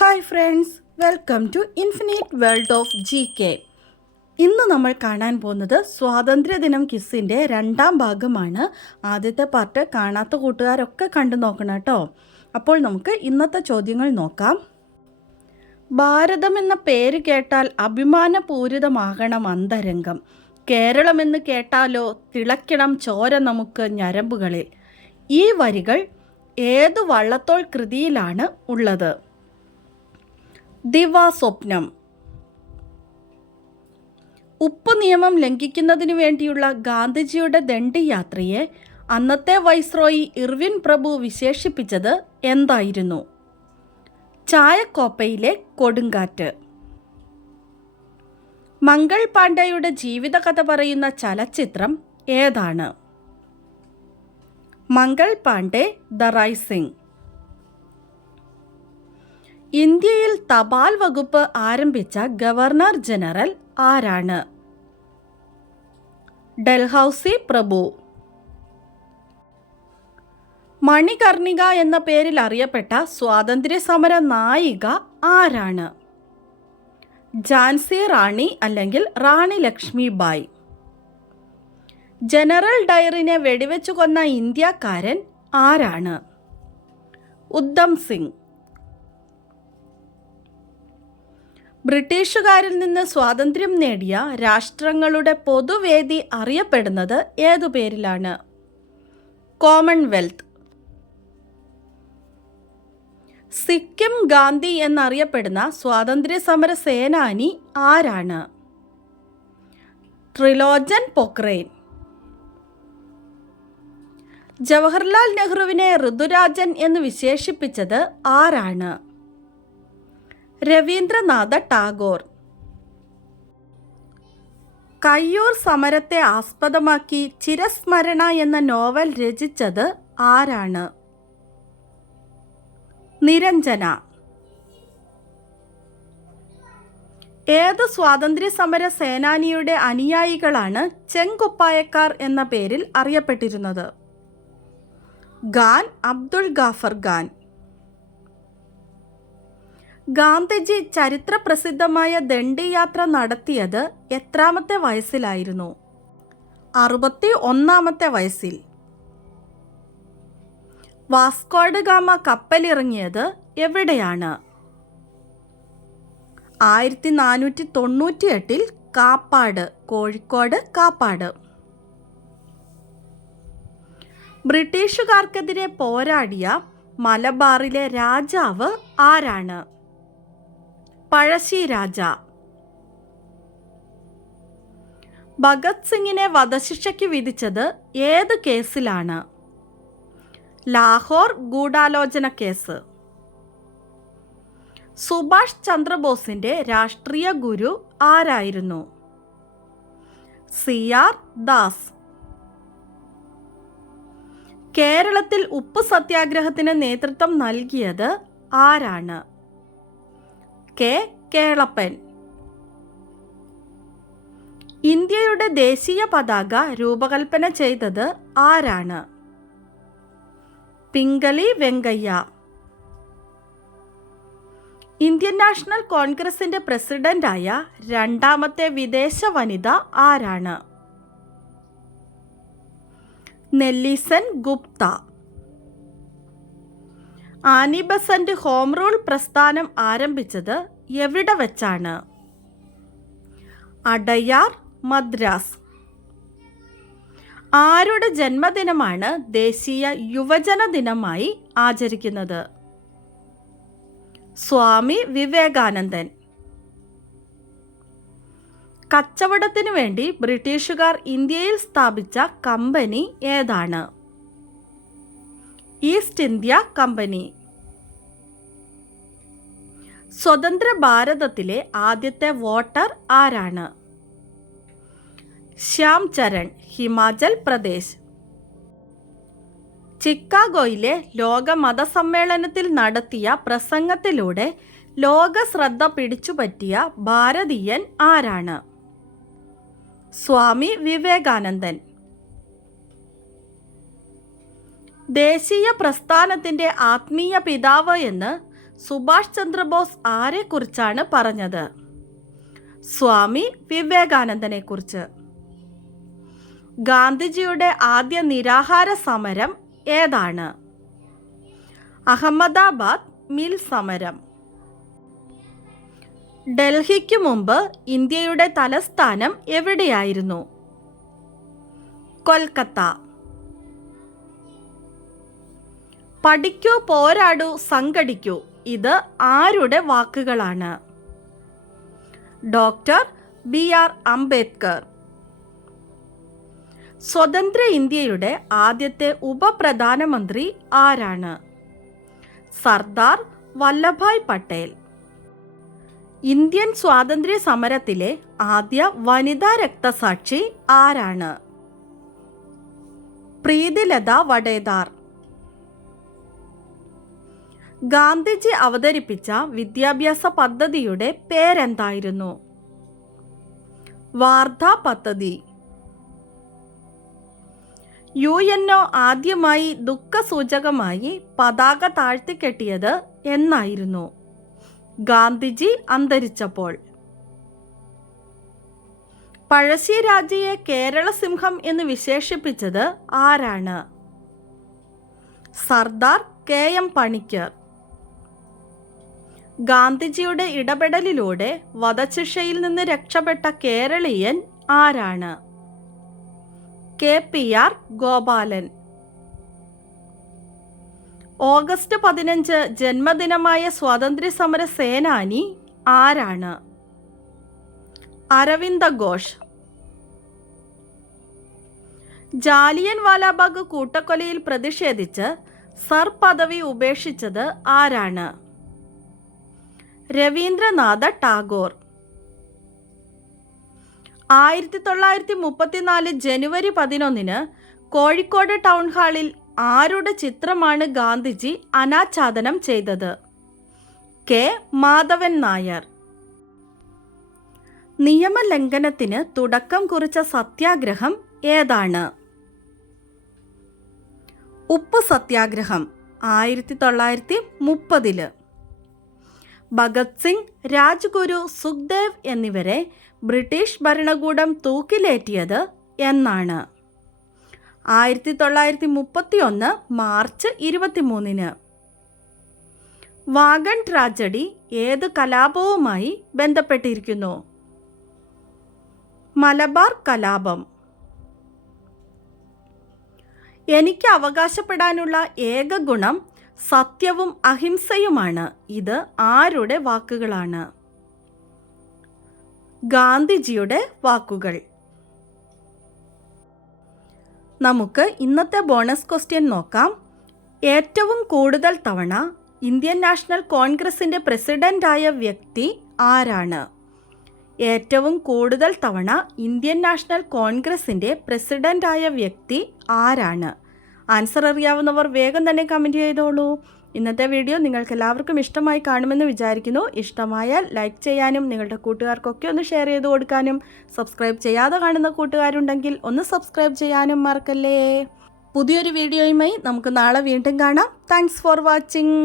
Hi friends, welcome to infinite world of GK. ഇന്ന് നമ്മൾ കാണാൻ പോകുന്നത് സ്വാതന്ത്ര്യദിനം ക്വിസിൻ്റെ രണ്ടാം ഭാഗമാണ്. ആദ്യത്തെ പാർട്ട് കാണാത്ത കൂട്ടുകാരൊക്കെ കണ്ടു നോക്കണം കേട്ടോ. അപ്പോൾ നമുക്ക് ഇന്നത്തെ ചോദ്യങ്ങൾ നോക്കാം. ഭാരതം എന്ന പേര് കേട്ടാൽ അഭിമാനപൂരിതമാകണം അന്തരംഗം. കേരളമെന്ന് കേട്ടാലോ തിളയ്ക്കണം ചോര നമുക്ക് ഞരമ്പുകളിൽ. ഈ വരികൾ ഏതു വള്ളത്തോൾ കൃതിയിലാണ് ഉള്ളത്? ദിവാസ്വപ്നം. ഉപ്പ് നിയമം ലംഘിക്കുന്നതിനു വേണ്ടിയുള്ള ഗാന്ധിജിയുടെ ദണ്ഡിയാത്രയെ അന്നത്തെ വൈസ്രോയി ഇർവിൻ പ്രഭു വിശേഷിപ്പിച്ചത് എന്തായിരുന്നു? ചായക്കോപ്പയിലെ കൊടുങ്കാറ്റ്. മംഗൾ പാണ്ഡെയുടെ ജീവിതകഥ പറയുന്ന ചലച്ചിത്രം ഏതാണ്? Mangal Pandey the rising. ഇന്ത്യയിൽ തപാൽ വകുപ്പ് ആരംഭിച്ച ഗവർണർ ജനറൽ ആരാണ്? ഡൽഹൌസി പ്രഭു. മണികർണിക എന്ന പേരിൽ അറിയപ്പെട്ട സ്വാതന്ത്ര്യ സമര നായിക ആരാണ്? ഝാൻസി റാണി അല്ലെങ്കിൽ റാണി ലക്ഷ്മിബായി. ജനറൽ ഡയറിനെ വെടിവെച്ചു കൊന്ന ഇന്ത്യക്കാരൻ ആരാണ്? ഉദ്ധം സിംഗ്. ബ്രിട്ടീഷുകാരിൽ നിന്ന് സ്വാതന്ത്ര്യം നേടിയ രാഷ്ട്രങ്ങളുടെ പൊതുവേദി അറിയപ്പെടുന്നത് ഏതു പേരിലാണ്? കോമൺവെൽത്ത്. സിക്കിം ഗാന്ധി എന്നറിയപ്പെടുന്ന സ്വാതന്ത്ര്യ സമര സേനാനി ആരാണ്? ത്രിലോചൻ പൊക്രൈൻ. ജവഹർലാൽ നെഹ്റുവിനെ ഋതുരാജൻ എന്ന് വിശേഷിപ്പിച്ചത് ആരാണ്? രവീന്ദ്രനാഥ ടാഗോർ. കയ്യൂർ സമരത്തെ ആസ്പദമാക്കി ചിരസ്മരണ എന്ന നോവൽ രചിച്ചത് ആരാണ്? നിരഞ്ജന. ഏത് സ്വാതന്ത്ര്യ സമര സേനാനിയുടെ അനുയായികളാണ് ചെങ്കുപ്പായക്കാർ എന്ന പേരിൽ അറിയപ്പെട്ടിരുന്നത്? ഖാൻ അബ്ദുൾ ഗാഫർ ഖാൻ. ഗാന്ധിജി ചരിത്ര പ്രസിദ്ധമായ ദണ്ഡിയാത്ര നടത്തിയത് എത്രാമത്തെ വയസ്സിലായിരുന്നു? 61ാമത്തെ വയസ്സിൽ. വാസ്കോഡ ഗാമ കപ്പലിറങ്ങിയത് എവിടെയാണ്? 1498 കാപ്പാട്, കോഴിക്കോട് കാപ്പാട്. ബ്രിട്ടീഷുകാർക്കെതിരെ പോരാടിയ മലബാറിലെ രാജാവ് ആരാണ്? പഴശ്ശിരാജ. ഭഗത് സിംഗിനെ വധശിക്ഷയ്ക്ക് വിധിച്ചത് ഏത് കേസിലാണ്? ലാഹോർ ഗൂഢാലോചന കേസ്. സുഭാഷ് ചന്ദ്രബോസിന്റെ രാഷ്ട്രീയ ഗുരു ആരായിരുന്നു? CR ദാസ്. കേരളത്തിൽ ഉപ്പ് സത്യാഗ്രഹത്തിന് നേതൃത്വം നൽകിയത് ആരാണ്? കെ കേളപ്പൻ. ഇന്ത്യയുടെ ദേശീയ പതാക രൂപകൽപ്പന ചെയ്തത് ആരാണ്? പിംഗലി വെങ്കയ്യ. ഇന്ത്യൻ നാഷണൽ കോൺഗ്രസിന്റെ പ്രസിഡന്റായ രണ്ടാമത്തെ വിദേശ വനിത ആരാണ്? Nellie Sen Gupta. Annie Besant home rule പ്രസ്ഥാനം ആരംഭിച്ചത് എവിടെ വെച്ചാണ്? അടയാർ, മദ്രാസ്. ആരുടെ ജന്മദിനമാണ് ദേശീയ യുവജന ദിനമായി ആചരിക്കുന്നത്? സ്വാമി വിവേകാനന്ദൻ. കച്ചവടത്തിനു വേണ്ടി ബ്രിട്ടീഷുകാർ ഇന്ത്യയിൽ സ്ഥാപിച്ച കമ്പനി ഏതാണ്? East India company. സ്വതന്ത്ര ഭാരതത്തിലെ ആദ്യത്തെ വോട്ടർ ആരാണ്? ശ്യാം ചരൺ, ഹിമാചൽ പ്രദേശ്. ചിക്കാഗോയിലെ ലോക മതസമ്മേളനത്തിൽ നടത്തിയ പ്രസംഗത്തിലൂടെ ലോക ശ്രദ്ധ പിടിച്ചുപറ്റിയ ഭാരതീയൻ ആരാണ്? സ്വാമി വിവേകാനന്ദൻ. ദേശീയ പ്രസ്ഥാനത്തിൻ്റെ ആത്മീയ പിതാവ് എന്ന് സുഭാഷ് ചന്ദ്രബോസ് ആരെക്കുറിച്ചാണ് പറഞ്ഞത്? സ്വാമി വിവേകാനന്ദനെക്കുറിച്ച്. ഗാന്ധിജിയുടെ ആദ്യ നിരാഹാര സമരം ഏതാണ്? അഹമ്മദാബാദ് മിൽ സമരം. ഡൽഹിക്ക് മുമ്പ് ഇന്ത്യയുടെ തലസ്ഥാനം എവിടെയായിരുന്നു? കൊൽക്കത്ത. പഠിക്കൂ, പോരാടൂ, സംഘടിക്കൂ, ഇത് ആരുടെ വാക്കുകളാണ്? Doctor B R. അംബേദ്കർ. സ്വതന്ത്ര ഇന്ത്യയുടെ ആദ്യത്തെ ഉപപ്രധാനമന്ത്രി ആരാണ്? സർദാർ വല്ലഭായ് പട്ടേൽ. ഇന്ത്യൻ സ്വാതന്ത്ര്യ സമരത്തിലെ ആദ്യ വനിതാ രക്തസാക്ഷി ആരാണ്? പ്രീതിലത വഡേദാർ. ഗാന്ധിജി അവതരിപ്പിച്ച വിദ്യാഭ്യാസ പദ്ധതിയുടെ പേരെന്തായിരുന്നു? വാർധ പദ്ധതി. UNO ആദ്യമായി ദുഃഖസൂചകമായി പതാക താഴ്ത്തിക്കെട്ടിയത് എന്നായിരുന്നു? ഗാന്ധിജി അന്തരിച്ചപ്പോൾ. പഴശ്ശിരാജയെ കേരള സിംഹം എന്ന് വിശേഷിപ്പിച്ചത് ആരാണ്? സർദാർ KM പണിക്കർ. ഗാന്ധിജിയുടെ ഇടപെടലിലൂടെ വധശിക്ഷയിൽ നിന്ന് രക്ഷപ്പെട്ട കേരളീയൻ ആരാണ്? KPR ഗോപാലൻ. ഓഗസ്റ്റ് 15 ജന്മദിനമായ സ്വാതന്ത്ര്യ സമര സേനാനി ആരാണ്? അരവിന്ദ ഘോഷ്. ജാലിയൻ വാലാബാഗ് കൂട്ടക്കൊലയിൽ പ്രതിഷേധിച്ച് സർ പദവി ഉപേക്ഷിച്ചത് ആരാണ്? രവീന്ദ്രനാഥ ടാഗോർ. 1934 ജനുവരി 11 കോഴിക്കോട് ടൗൺ ഹാളിൽ ആരുടെ ചിത്രമാണ് ഗാന്ധിജി അനാച്ഛാദനം ചെയ്തത്? K. മാധവൻ നായർ. നിയമലംഘനത്തിന് തുടക്കം കുറിച്ച സത്യാഗ്രഹം ഏതാണ്? ഉപ്പ് സത്യാഗ്രഹം 1930. ഭഗത് സിംഗ്, രാജ്ഗുരു, സുഖ്ദേവ് എന്നിവരെ ബ്രിട്ടീഷ് ഭരണകൂടം തൂക്കിലേറ്റിയത് എന്നാണ്? 1931 മാർച്ച് 23. വാഗൺ ട്രാജഡി ഏത് കലാപവുമായി ബന്ധപ്പെട്ടിരിക്കുന്നു? മലബാർ കലാപം. എനിക്ക് അവകാശപ്പെടാനുള്ള ഏക ഗുണം സത്യവും അഹിംസയുമാണ്. ഇത് ആരുടെ വാക്കുകളാണ്? ഗാന്ധിജിയുടെ വാക്കുകൾ. നമുക്ക് ഇന്നത്തെ ബോണസ് ക്വസ്റ്റ്യൻ നോക്കാം. ഏറ്റവും കൂടുതൽ തവണ ഇന്ത്യൻ നാഷണൽ കോൺഗ്രസിൻ്റെ പ്രസിഡൻ്റായ വ്യക്തി ആരാണ്? ഏറ്റവും കൂടുതൽ തവണ ഇന്ത്യൻ നാഷണൽ കോൺഗ്രസിൻ്റെ പ്രസിഡൻ്റായ വ്യക്തി ആരാണ്? ആൻസർ അറിയാവുന്നവർ വേഗം തന്നെ കമൻറ്റ് ചെയ്തോളൂ. ഇന്നത്തെ വീഡിയോ നിങ്ങൾക്ക് എല്ലാവർക്കും ഇഷ്ടമായി കാണുമെന്ന് വിചാരിക്കുന്നു. ഇഷ്ടമായാൽ ലൈക്ക് ചെയ്യാനും നിങ്ങളുടെ കൂട്ടുകാർക്കൊക്കെ ഒന്ന് ഷെയർ ചെയ്ത് കൊടുക്കാനും സബ്സ്ക്രൈബ് ചെയ്യാതെ കാണുന്ന കൂട്ടുകാരുണ്ടെങ്കിൽ ഒന്ന് സബ്സ്ക്രൈബ് ചെയ്യാനും മറക്കല്ലേ. പുതിയൊരു വീഡിയോയുമായി നമുക്ക് നാളെ വീണ്ടും കാണാം. Thanks for watching.